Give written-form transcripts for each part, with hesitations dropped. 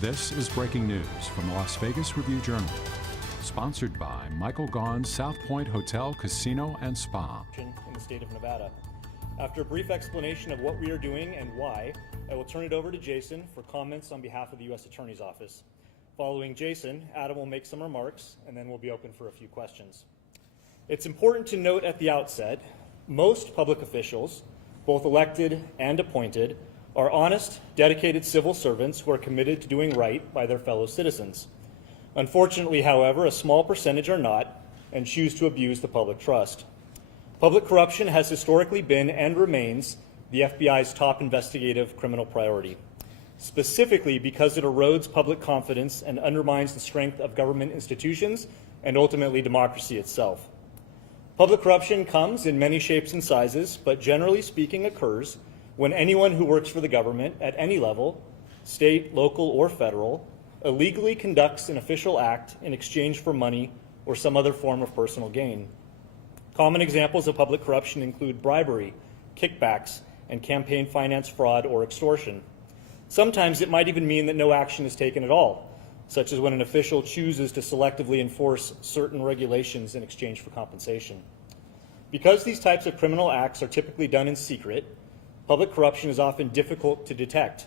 This is breaking news from the Las Vegas Review-Journal, sponsored by Michael Gaughan's South Point Hotel, Casino, and Spa. In the state of Nevada. After a brief explanation of what we are doing and why, I will turn it over to Jason for comments on behalf of the U.S. Attorney's Office. Following Jason, Adam will make some remarks, and then we'll be open for a few questions. It's important to note at the outset, most public officials, both elected and appointed, are honest, dedicated civil servants who are committed to doing right by their fellow citizens. Unfortunately, however, a small percentage are not and choose to abuse the public trust. Public corruption has historically been and remains the FBI's top investigative criminal priority, specifically because it erodes public confidence and undermines the strength of government institutions and ultimately democracy itself. Public corruption comes in many shapes and sizes, but generally speaking occurs when anyone who works for the government at any level, state, local, or federal, illegally conducts an official act in exchange for money or some other form of personal gain. Common examples of public corruption include bribery, kickbacks, and campaign finance fraud or extortion. Sometimes it might even mean that no action is taken at all, such as when an official chooses to selectively enforce certain regulations in exchange for compensation. Because these types of criminal acts are typically done in secret, public corruption is often difficult to detect.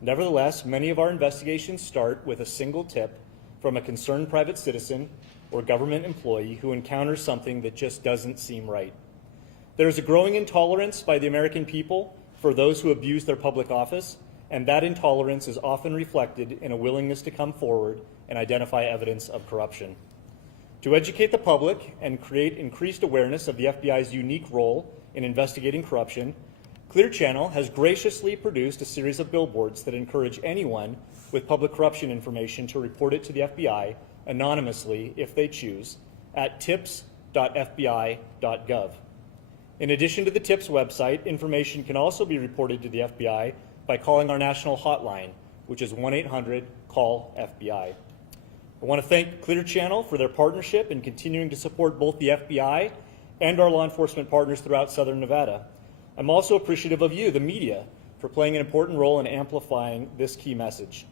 Nevertheless, many of our investigations start with a single tip from a concerned private citizen or government employee who encounters something that just doesn't seem right. There is a growing intolerance by the American people for those who abuse their public office, and that intolerance is often reflected in a willingness to come forward and identify evidence of corruption. To educate the public and create increased awareness of the FBI's unique role in investigating corruption, Clear Channel has graciously produced a series of billboards that encourage anyone with public corruption information to report it to the FBI anonymously, if they choose, at tips.fbi.gov. In addition to the TIPS website, information can also be reported to the FBI by calling our national hotline, which is 1-800-CALL-FBI. I want to thank Clear Channel for their partnership in continuing to support both the FBI and our law enforcement partners throughout Southern Nevada. I'm also appreciative of you, the media, for playing an important role in amplifying this key message.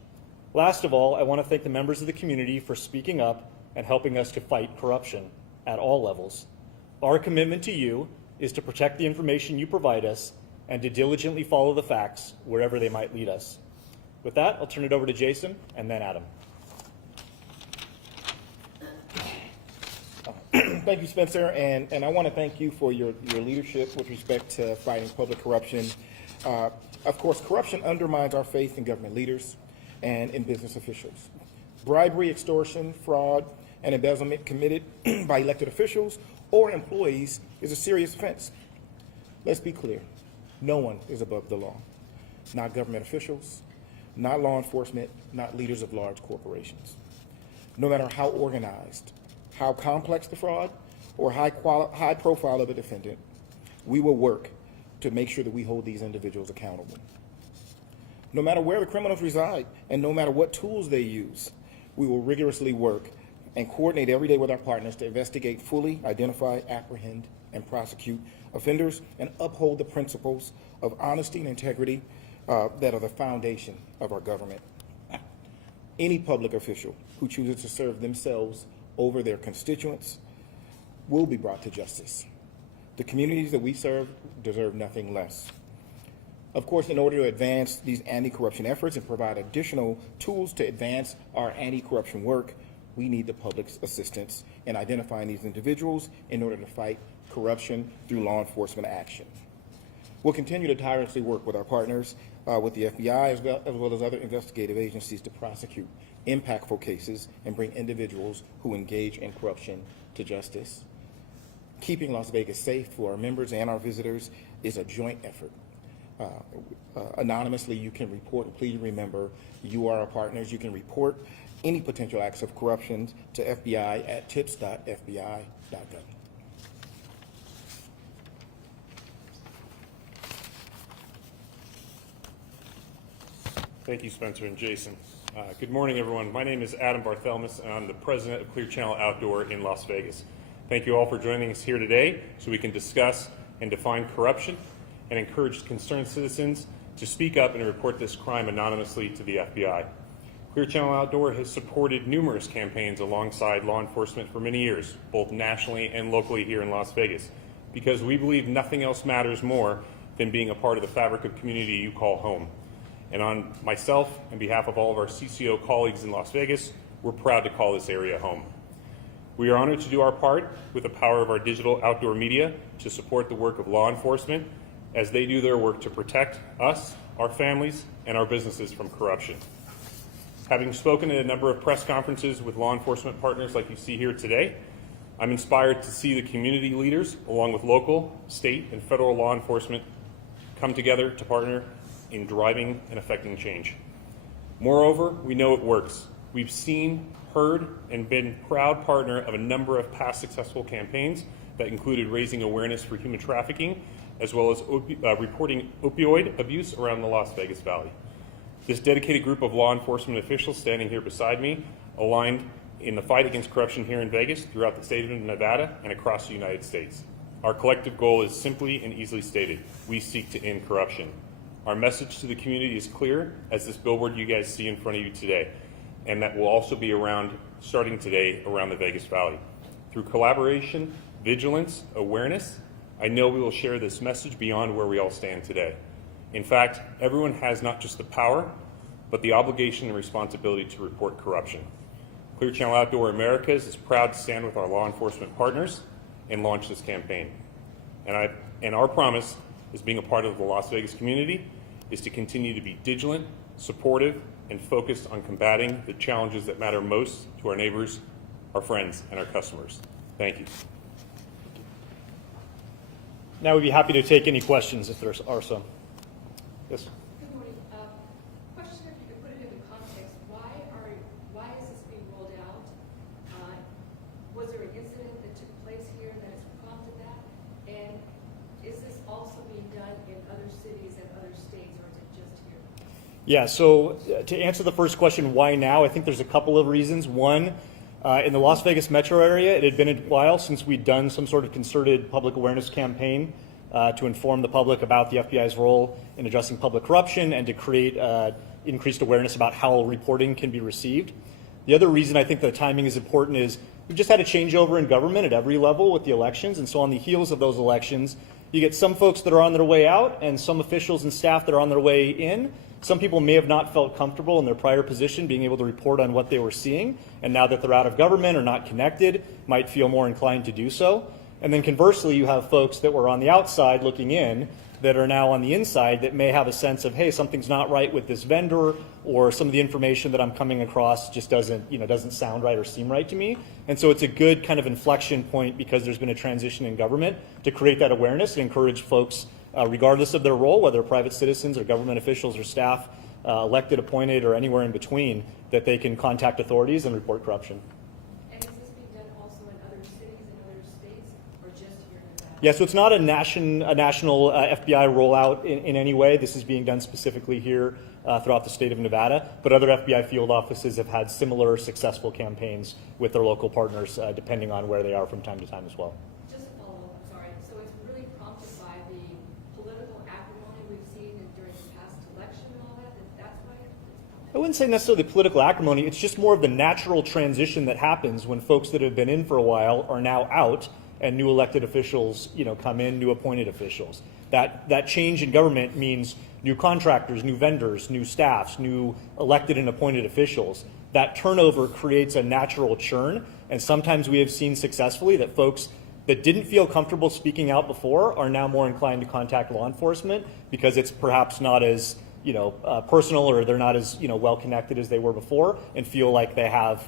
Last of all, I want to thank the members of the community for speaking up and helping us to fight corruption at all levels. Our commitment to you is to protect the information you provide us and to diligently follow the facts wherever they might lead us. With that, I'll turn it over to Jason and then Adam. Thank you, Spencer, and I want to thank you for your leadership with respect to fighting public corruption. Of course, corruption undermines our faith in government leaders and in business officials. Bribery, extortion, fraud, and embezzlement committed by elected officials or employees is a serious offense. Let's be clear, no one is above the law. Not government officials, not law enforcement, not leaders of large corporations. No matter how organized, how complex the fraud, or high profile of a defendant, we will work to make sure that we hold these individuals accountable. No matter where the criminals reside and no matter what tools they use, we will rigorously work and coordinate every day with our partners to investigate, fully identify, apprehend, and prosecute offenders and uphold the principles of honesty and integrity that are the foundation of our government. Any public official who chooses to serve themselves over their constituents will be brought to justice. The communities that we serve deserve nothing less. Of course, in order to advance these anti-corruption efforts and provide additional tools to advance our anti-corruption work, we need the public's assistance in identifying these individuals in order to fight corruption through law enforcement action. We'll continue to tirelessly work with our partners, with the FBI as well as other investigative agencies to prosecute impactful cases and bring individuals who engage in corruption to justice. Keeping Las Vegas safe for our members and our visitors is a joint effort. Anonymously, you can report. Please remember, you are our partners. You can report any potential acts of corruption to FBI at tips.fbi.gov. Thank you, Spencer and Jason. Good morning, everyone. My name is Adam Barthelmess, and I'm the president of Clear Channel Outdoor in Las Vegas. Thank you all for joining us here today so we can discuss and define corruption and encourage concerned citizens to speak up and report this crime anonymously to the FBI. Clear Channel Outdoor has supported numerous campaigns alongside law enforcement for many years, both nationally and locally here in Las Vegas, because we believe nothing else matters more than being a part of the fabric of community you call home. And on myself and behalf of all of our CCO colleagues in Las Vegas, we're proud to call this area home. We are honored to do our part with the power of our digital outdoor media to support the work of law enforcement as they do their work to protect us, our families, and our businesses from corruption. Having spoken at a number of press conferences with law enforcement partners like you see here today, I'm inspired to see the community leaders, along with local, state, and federal law enforcement, come together to partner in driving and affecting change. Moreover, we know it works. We've seen, heard, and been proud partner of a number of past successful campaigns that included raising awareness for human trafficking, as well as reporting opioid abuse around the Las Vegas Valley. This dedicated group of law enforcement officials standing here beside me aligned in the fight against corruption here in Vegas, throughout the state of Nevada, and across the United States. Our collective goal is simply and easily stated: we seek to end corruption. Our message to the community is clear as this billboard you guys see in front of you today, and that will also be around, starting today, around the Vegas Valley. Through collaboration, vigilance, awareness, I know we will share this message beyond where we all stand today. In fact, everyone has not just the power, but the obligation and responsibility to report corruption. Clear Channel Outdoor Americas is proud to stand with our law enforcement partners and launch this campaign. And our promise, as being a part of the Las Vegas community, is to continue to be vigilant, supportive, and focused on combating the challenges that matter most to our neighbors, our friends, and our customers. Thank you. Now we'd be happy to take any questions if there are some. Yes? Good morning. Question, if you could put it into context, why is this being rolled out? Was there an incident that took place here that has prompted that? And is this also being done in other cities and other states, or is it just here? Yeah, so to answer the first question, why now? I think there's a couple of reasons. One, in the Las Vegas metro area, it had been a while since we'd done some sort of concerted public awareness campaign to inform the public about the FBI's role in addressing public corruption and to create increased awareness about how reporting can be received. The other reason I think the timing is important is we've just had a changeover in government at every level with the elections, and so on the heels of those elections, you get some folks that are on their way out and some officials and staff that are on their way in. Some people may have not felt comfortable in their prior position being able to report on what they were seeing, and now that they're out of government or not connected, might feel more inclined to do so. And then conversely, you have folks that were on the outside looking in that are now on the inside that may have a sense of, hey, something's not right with this vendor, or some of the information that I'm coming across just doesn't sound right or seem right to me. And so it's a good kind of inflection point because there's been a transition in government to create that awareness and encourage folks, regardless of their role, whether private citizens or government officials or staff, elected, appointed, or anywhere in between, that they can contact authorities and report corruption. And is this being done also in other cities and other states, or just here in Nevada? Yeah, so it's not a national FBI rollout in any way. This is being done specifically here throughout the state of Nevada, but other FBI field offices have had similar successful campaigns with their local partners, depending on where they are from time to time as well. Just a follow-up, I'm sorry. So it's really prompted by the political acrimony we've seen during the past election and all that? That's why it's prompted? I wouldn't say necessarily political acrimony. It's just more of the natural transition that happens when folks that have been in for a while are now out and new elected officials, come in, new appointed officials. That change in government means new contractors, new vendors, new staffs, new elected and appointed officials. That turnover creates a natural churn, and sometimes we have seen successfully that folks that didn't feel comfortable speaking out before are now more inclined to contact law enforcement because it's perhaps not as personal, or they're not as well connected as they were before, and feel like they have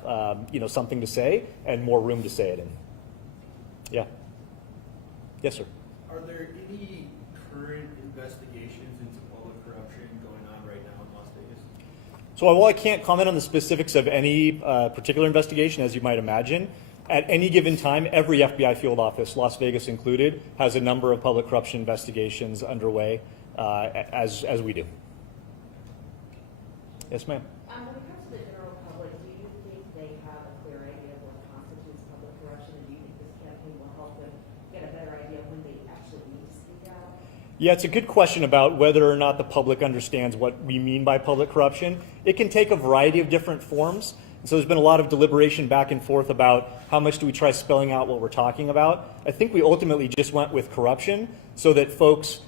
something to say and more room to say it in. Yeah. Yes, sir. Are there any current investigations into public corruption going on right now in Las Vegas? So while I can't comment on the specifics of any particular investigation, as you might imagine, at any given time, every FBI field office, Las Vegas included, has a number of public corruption investigations underway, as we do. Yes, ma'am. When it comes to the general public, do you think they have a clear idea of what constitutes public corruption, and do you think this campaign will help them get a better idea when they actually need to speak out? Yeah, it's a good question about whether or not the public understands what we mean by public corruption. It can take a variety of different forms. And so there's been a lot of deliberation back and forth about how much do we try spelling out what we're talking about. I think we ultimately just went with corruption so that folks,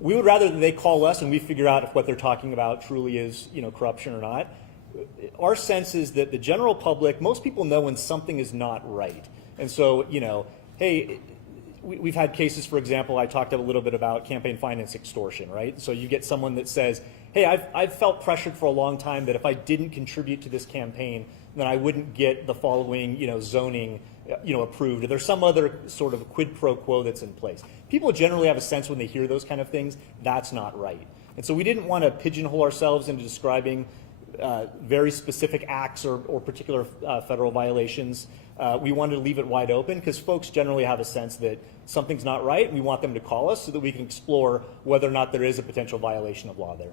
we would rather that they call us and we figure out if what they're talking about truly is, corruption or not. Our sense is that the general public, most people know when something is not right. And so, hey, we've had cases, for example, I talked a little bit about campaign finance extortion, right? So you get someone that says, hey, I've felt pressured for a long time that if I didn't contribute to this campaign, then I wouldn't get the following, zoning, approved. Or there's some other sort of quid pro quo that's in place. People generally have a sense when they hear those kind of things, that's not right. And so we didn't want to pigeonhole ourselves into describing very specific acts or particular federal violations. We wanted to leave it wide open because folks generally have a sense that something's not right, and we want them to call us so that we can explore whether or not there is a potential violation of law there. Is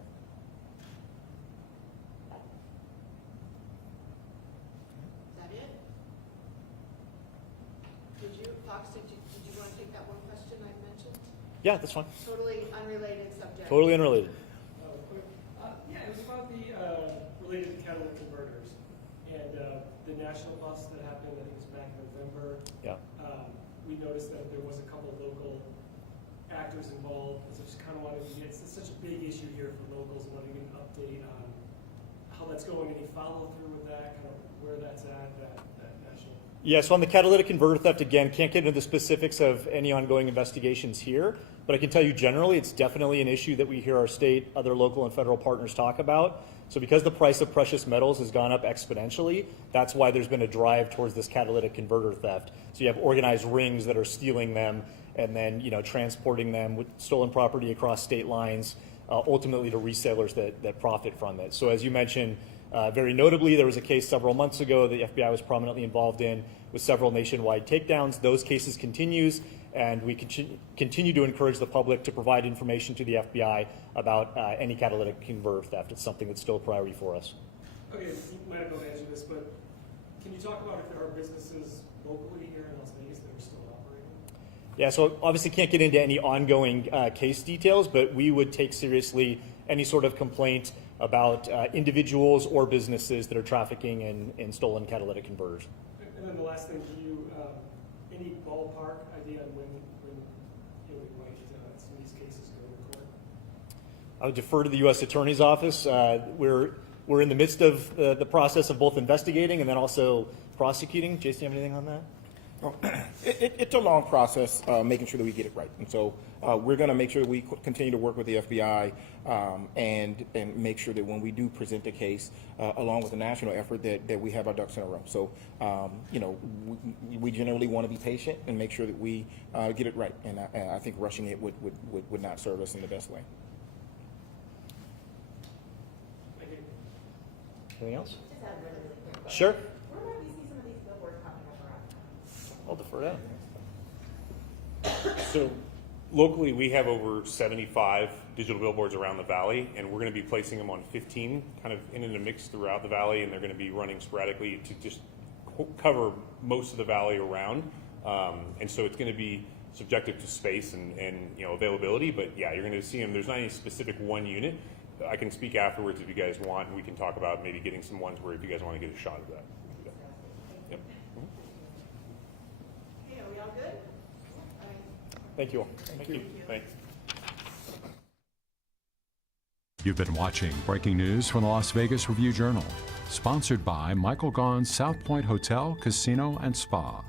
that it? Fox, did you want to take that one question I mentioned? Yeah, that's fine. Totally unrelated subject. Totally unrelated. Yeah, it was about the related to catalytic converters and the national bus that happened. I think it was back in November. Yeah. We noticed that there was a couple of local actors involved, and so just kind of wanted to get, it's such a big issue here for locals, and wanted to get an update on how that's going, any follow through with that, kind of where that's at, that national. Yeah, so on the catalytic converter theft, again, can't get into the specifics of any ongoing investigations here, but I can tell you generally it's definitely an issue that we hear our state, other local and federal partners talk about. So because the price of precious metals has gone up exponentially, that's why there's been a drive towards this catalytic converter theft. So you have organized rings that are stealing them and then transporting them with stolen property across state lines, ultimately to resellers that profit from it. So as you mentioned, very notably, there was a case several months ago that the FBI was prominently involved in with several nationwide takedowns. Those cases continues, and we continue to encourage the public to provide information to the FBI about any catalytic converter theft. It's something that's still a priority for us. Okay, you might have to answer this, but can you talk about if there are businesses locally here in Las Vegas that are still operating? Yeah, so obviously can't get into any ongoing case details, but we would take seriously any sort of complaint about individuals or businesses that are trafficking in stolen catalytic converters. And then the last thing, do you, any ballpark idea on when we might see these cases go to court? I would defer to the U.S. Attorney's Office. We're in the midst of the process of both investigating and then also prosecuting. Jason, you have anything on that? It's a long process, making sure that we get it right. And so we're going to make sure that we continue to work with the FBI and make sure that when we do present the case, along with the national effort, that we have our ducks in a row. So, we generally want to be patient and make sure that we get it right. And I think rushing it would not serve us in the best way. Thank you. Anything else? Just have a really, really quick question. Sure. Where might we see some of these billboards popping up around town? I'll defer that. So locally, we have over 75 digital billboards around the valley, and we're going to be placing them on 15, kind of in a mix throughout the valley, and they're going to be running sporadically to just cover most of the valley around. And so it's going to be subjective to space and availability, but yeah, you're going to see them. There's not any specific one unit. I can speak afterwards if you guys want, and we can talk about maybe getting some ones where if you guys want to get a shot of that. Yep. Okay, are we all good? Thank you all. Thank you. Thanks. You've been watching breaking news from the Las Vegas Review-Journal, sponsored by Michael Gaughan's South Point Hotel, Casino, and Spa.